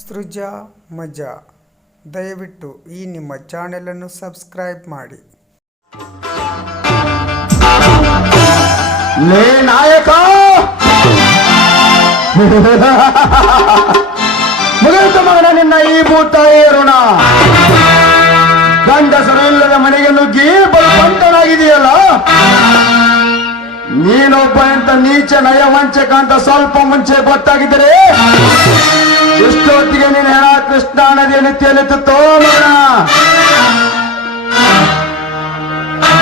ಸೃಜಾ ಮಜಾ. ದಯವಿಟ್ಟು ಈ ನಿಮ್ಮ ಚಾನೆಲನ್ನು ಸಬ್ಸ್ಕ್ರೈಬ್ ಮಾಡಿ. ಲೇ ನಾಯಕ! ಮಗನ, ನಿನ್ನ ಈ ಭೂತ ಏರುಣ. ಗಂಡಸರು ಇಲ್ಲದ ಮನೆಗೆ ನುಗ್ಗಿ ಬಲವಂತನಾಗಿದೆಯಲ್ಲ ನೀನೊಬ್ಬ ಎಂತ ನೀಚ ನಯ ವಂಚಕ ಅಂತ ಸ್ವಲ್ಪ ಮುಂಚೆ ಗೊತ್ತಾಗಿದ್ದರೆ ಇಷ್ಟೊತ್ತಿಗೆ ನೀನು ಹೆಣ ಕೃಷ್ಣ ನದಿಯಲ್ಲಿ ತೇಲುತ್ತೋ ತೋಮಣ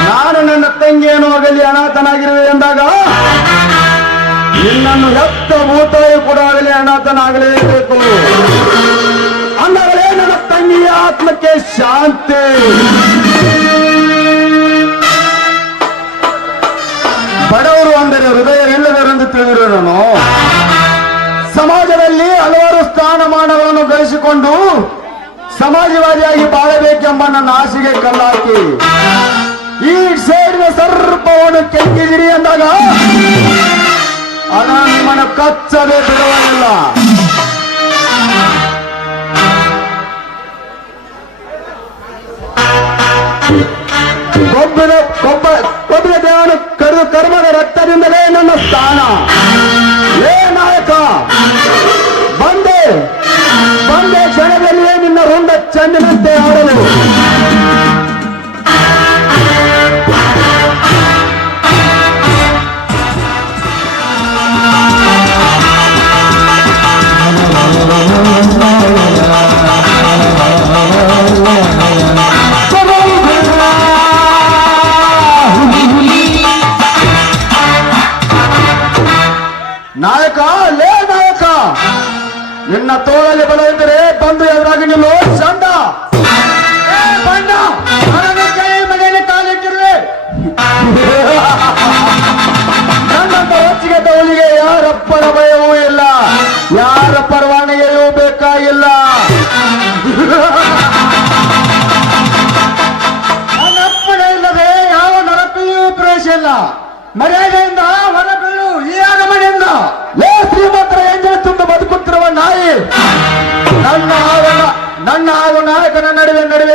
ನಾನು ನನ್ನ ತಂಗಿಯನ್ನು ಆಗಲಿ ಅನಾಥನಾಗಿರುವೆ ಎಂದಾಗ, ನಿನ್ನನ್ನು ಎತ್ತ ಭೂತವೂ ಕೂಡ ಆಗಲಿ ಅನಾಥನಾಗಲೇಬೇಕು. ಅಂದಾಗಲೇ ನನ್ನ ತಂಗಿಯ ಆತ್ಮಕ್ಕೆ ಶಾಂತಿ. ಬಡವರು ಅಂದರೆ ಹೃದಯವಿಲ್ಲದರೆಂದು ತಿಳಿದಿರೋ ನಾನು ಸಮಾಜದಲ್ಲಿ ಸ್ಥಾನಮಾನಗಳನ್ನು ಗಳಿಸಿಕೊಂಡು ಸಮಾಜವಾದಿಯಾಗಿ ಬಾಳಬೇಕೆಂಬ ನನ್ನ ಆಸೆಗೆ ಕಲ್ಲಾಕಿ. ಈ ಸೇರಿನ ಸರ್ಪವನ್ನು ಕೆಂಕಿದಿರಿ ಅಂದಾಗ ಅದ ನಿಮ್ಮನ್ನು ಕಚ್ಚದೆ ಬಿಡುವಲ್ಲ ಕೊಬ್ಬಿನ ಕೊಬ್ಬ ಕೊಬ್ಬಿನ ದೇವನು ಕರೆದು ಕರ್ಮದ ರಕ್ತದಿಂದಲೇ ನನ್ನ ಸ್ಥಾನ. ಏ ನಾಯಕ! ಬಂದೆ ಕ್ಷಣದಲ್ಲಿಯೇ ನಿನ್ನ ರುಂಡ ಚೆಂಡಿನಂತೆ ಆಡಲು.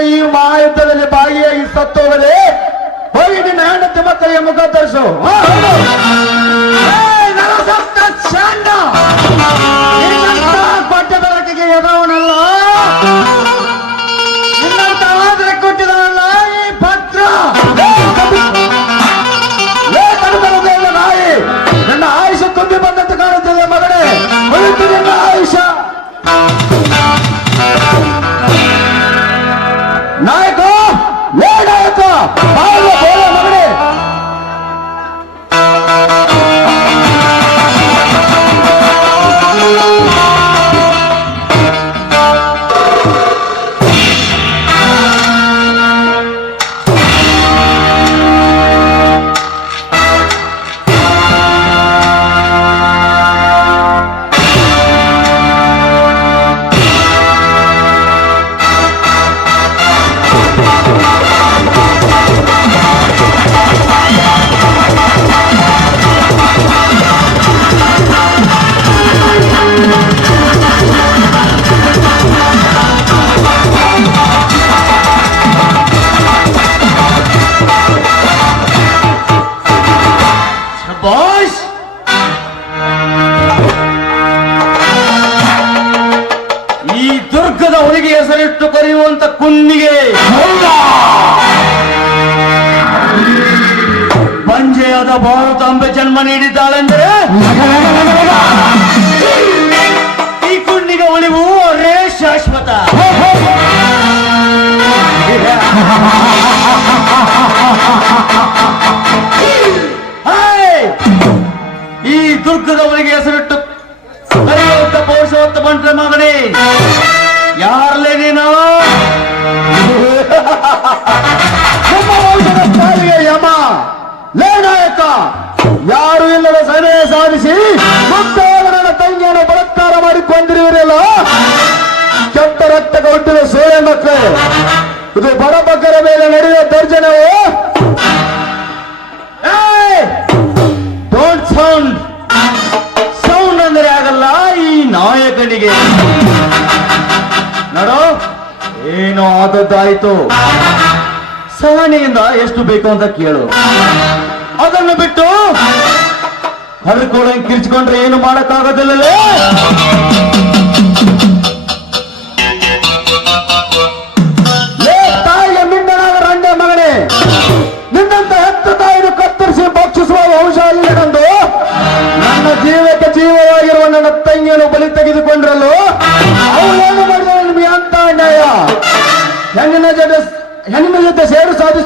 ಈ ಮಹಾಯುದ್ಧದಲ್ಲಿ ಭಾಗಿಯಾಗಿ ಸತ್ತೋಗದೆ ಹೋಗಿ ನಿನ್ನ ಹೆಂಡತಿ ಮಕ್ಕಳಿಗೆ ಮುಖ ತರಿಸು. ಹುಟ್ಟಿದ ಸೋಳೆ ಮಕ್ಕಳು, ಇದು ಬಡಬಗ್ಗರ ಮೇಲೆ ನಡೆಯುವ ದರ್ಜನವು? ಡೋಂಟ್ ಸೌಂಡ್ ಸೌಂಡ್ ಅಂದ್ರೆ ಆಗಲ್ಲ, ಈ ನಾಯಕನಿಗೆ. ನೋಡೋ, ಏನು ಆದದ್ದಾಯ್ತು. ಸಹನೆಯಿಂದ ಎಷ್ಟು ಬೇಕು ಅಂತ ಕೇಳು. ಅದನ್ನು ಬಿಟ್ಟು ಹರ್ಕೊಳ್ಳಂಗ್ ಕಿರ್ಚ್ಕೊಂಡ್ರೆ ಏನು ಮಾಡಕ್ಕಾಗೋದಿಲ್ಲಲೇ?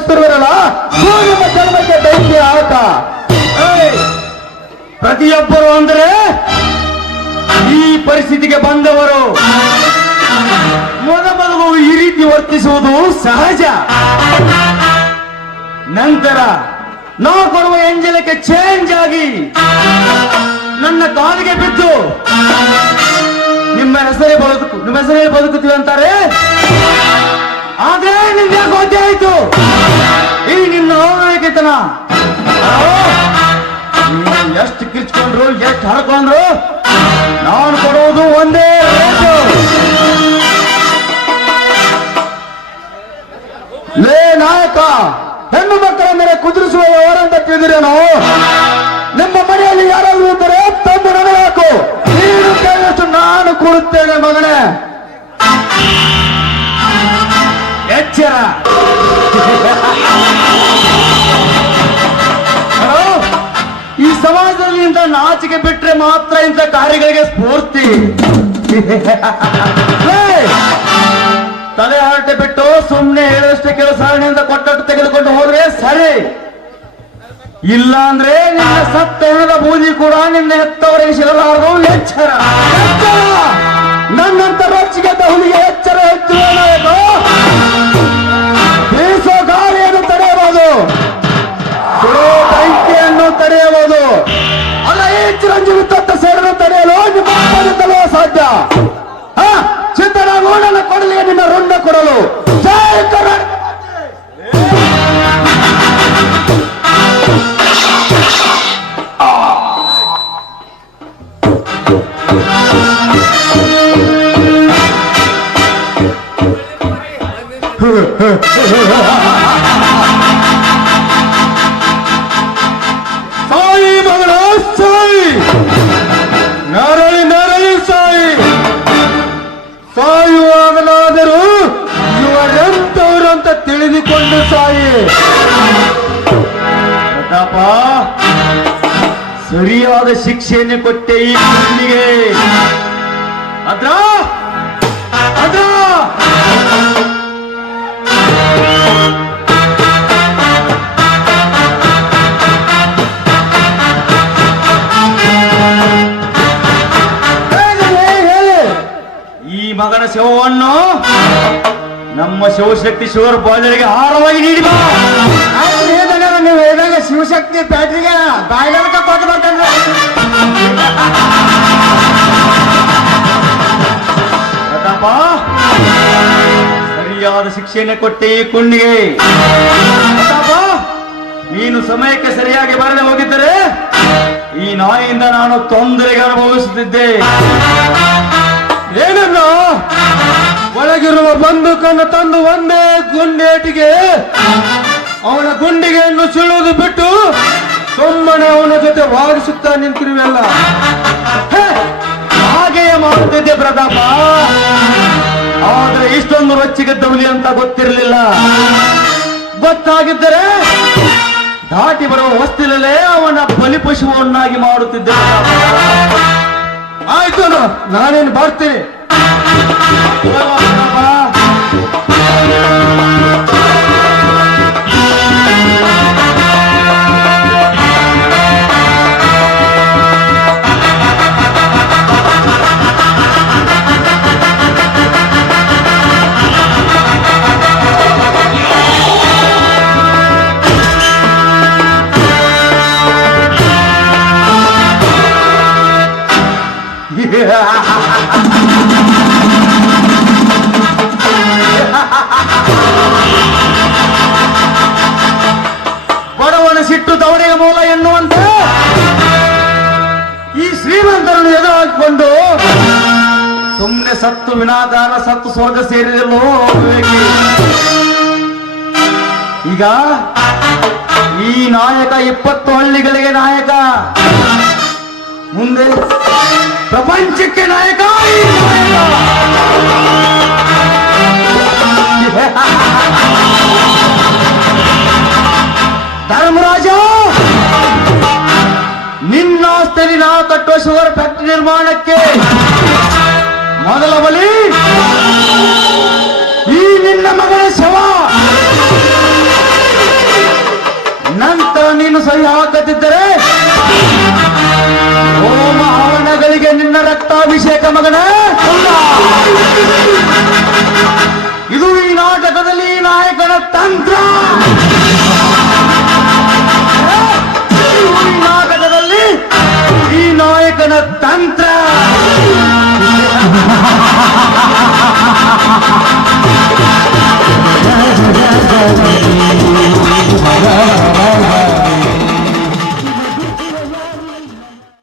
ನೀವು ನಿಮ್ಮ ಜನ್ಮಕ್ಕೆ ಬೆಂಕಿ ಆತ! ಪ್ರತಿಯೊಬ್ಬರು ಅಂದ್ರೆ ಈ ಪರಿಸ್ಥಿತಿಗೆ ಬಂದವರು. ಮೊದ ಮೊದಲು ಈ ರೀತಿ ವರ್ತಿಸುವುದು ಸಹಜ. ನಂತರ ನಾವು ಕೊಡುವ ಎಂಜಲಕ್ಕೆ ಚೇಂಜ್ ಆಗಿ ನನ್ನ ಕಾಲಿಗೆ ಬಿದ್ದು ನಿಮ್ಮ ಹೆಸರೇ ಬದುಕು, ನಿಮ್ಮ ಹೆಸರೇ ಬದುಕುತ್ತೀವಿ ಅಂತಾರೆ. ಆದ್ರೆ ನಿಮ್ಗೆ ಗೊತ್ತಾಯ್ತು ಈ ನಿನ್ನ ಅವನಾಯಕತನ ಎಷ್ಟು ಕಿರ್ಚ್ಕೊಂಡ್ರು, ಎಷ್ಟು ಹರ್ಕೊಂಡ್ರು? ನಾನು ಕೊಡೋದು ಒಂದೇ ಲೇ ನಾಯಕ, ಹೆಣ್ಣು ಮಕ್ಕಳ ಮೇಲೆ ಕುದುರಿಸುವ ಅಂತ ನಾವು? ನಿಮ್ಮ ಮನೆಯಲ್ಲಿ ಯಾರಾದ್ರೂ ಇದ್ದರೆ ತಂದು ನನಗೆ ಹಾಕು. ನೀನು ಕೇಳಿದಷ್ಟು ನಾನು ಕೊಡುತ್ತೇನೆ ಮಗನೇ. ಎಚ್ಚರ. ಸಮಾಜದಲ್ಲಿ ಇಂಥ ನಾಚಿಕೆ ಬಿಟ್ರೆ ಮಾತ್ರ ಇಂಥ ಕಾರ್ಯಗಳಿಗೆ ಸ್ಫೂರ್ತಿ. ತಲೆ ಹರಟೆ ಬಿಟ್ಟು ಸುಮ್ಮನೆ ಹೇಳೋಷ್ಟೇ ಕೆಲಸ ಕೊಟ್ಟಟ್ಟು ತೆಗೆದುಕೊಂಡು ಹೋದ್ರೆ ಸರಿ. ಇಲ್ಲ ಅಂದ್ರೆ ನಿನ್ನ ಸತ್ತ ಬೂದಿ ಕೂಡ ನಿನ್ನ ಹೆತ್ತವರಿಗೆ ಸಿಗಲಾರದು ಎಚ್ಚರ! ಸಾಯಿ ಮಗಳ, ಸಾಯಿ! ನರಳಿ ನರಳಿ, ಸಾಯಿ! ಸಾಯುವಾಗಲಾದರೂ ಇವರೆಂತವರು ಅಂತ ತಿಳಿದುಕೊಂಡು ಸಾಯಿ! ಪ್ರತಾಪ ಸರಿಯಾದ ಶಿಕ್ಷೆಯನ್ನು ಕೊಟ್ಟೆ ಈ ಕಣ್ಣಿಗೆ ಶವವನ್ನು ನಮ್ಮ ಶಿವಶಕ್ತಿ ಶಿವರ ಬಾಜರಿಗೆ ಆಹಾರವಾಗಿ ನೀಡಿ ಬಾ. ನೀವು ಹೇಳಿದಾಗ ಶಿವಶಕ್ತಿ ಬ್ಯಾಟ್ರಿಗೆ ಬಾಯ್ಲರ್ಕ ಕೊಟ್ಟು ಬರ್ತಂದ್ರೆ. ಸರಿಯಾದ ಶಿಕ್ಷೆಯನ್ನು ಕೊಟ್ಟೆ ಕುಣ್ಣಿಗೆ. ನೀನು ಸಮಯಕ್ಕೆ ಸರಿಯಾಗಿ ಬರದೆ ಹೋಗಿದ್ದರೆ ಈ ನಾಯಿಯಿಂದ ನಾನು ತೊಂದರೆಗೆ ಅನುಭವಿಸುತ್ತಿದ್ದೆ. ಬಂದೂಕನ್ನು ತಂದು ಒಂದೇ ಗುಂಡೇಟಿಗೆ, ಅವನ ಗುಂಡಿಗೆಯನ್ನು ಸುಳುವುದು ಬಿಟ್ಟು ಸುಮ್ಮನೆ ಅವನ ಜೊತೆ ವಾದಿಸುತ್ತಾ ನಿಂತಿರುವೆಲ್ಲ ಹಾಗೆಯೇ ಮಾಡುತ್ತಿದ್ದೆ ಪ್ರತಾಪ. ಆದ್ರೆ ಇಷ್ಟೊಂದು ರೊಚ್ಚಿಗೆದ್ದ ಹುಲಿ ಅಂತ ಗೊತ್ತಿರಲಿಲ್ಲ. ಗೊತ್ತಾಗಿದ್ದರೆ ದಾಟಿ ಬರುವ ವಸ್ತಿಲಲ್ಲೇ ಅವನ ಬಲಿಪಶುವನ್ನಾಗಿ ಮಾಡುತ್ತಿದ್ದೆ. ಆಯ್ತು ನಾನೇನು ಬರ್ತೀನಿ Thank you. ಸತ್ತು ವಿನಾದಾನ ಸತ್ತು ಸ್ವರ್ಗ ಸೇರಿದೆಲ್ಲೋ ಈಗ ಈ ನಾಯಕ ಇಪ್ಪತ್ತು ಹಳ್ಳಿಗಳಿಗೆ ನಾಯಕ. ಮುಂದೆ ಪ್ರಪಂಚಕ್ಕೆ ನಾಯಕ. ಧರ್ಮರಾಜ, ನಿನ್ನ ಆಸ್ತಿಯಲ್ಲಿ ನಾವು ಕಟ್ಟುವ ಶುಗರ್ ಫ್ಯಾಕ್ಟರಿ ನಿರ್ಮಾಣಕ್ಕೆ.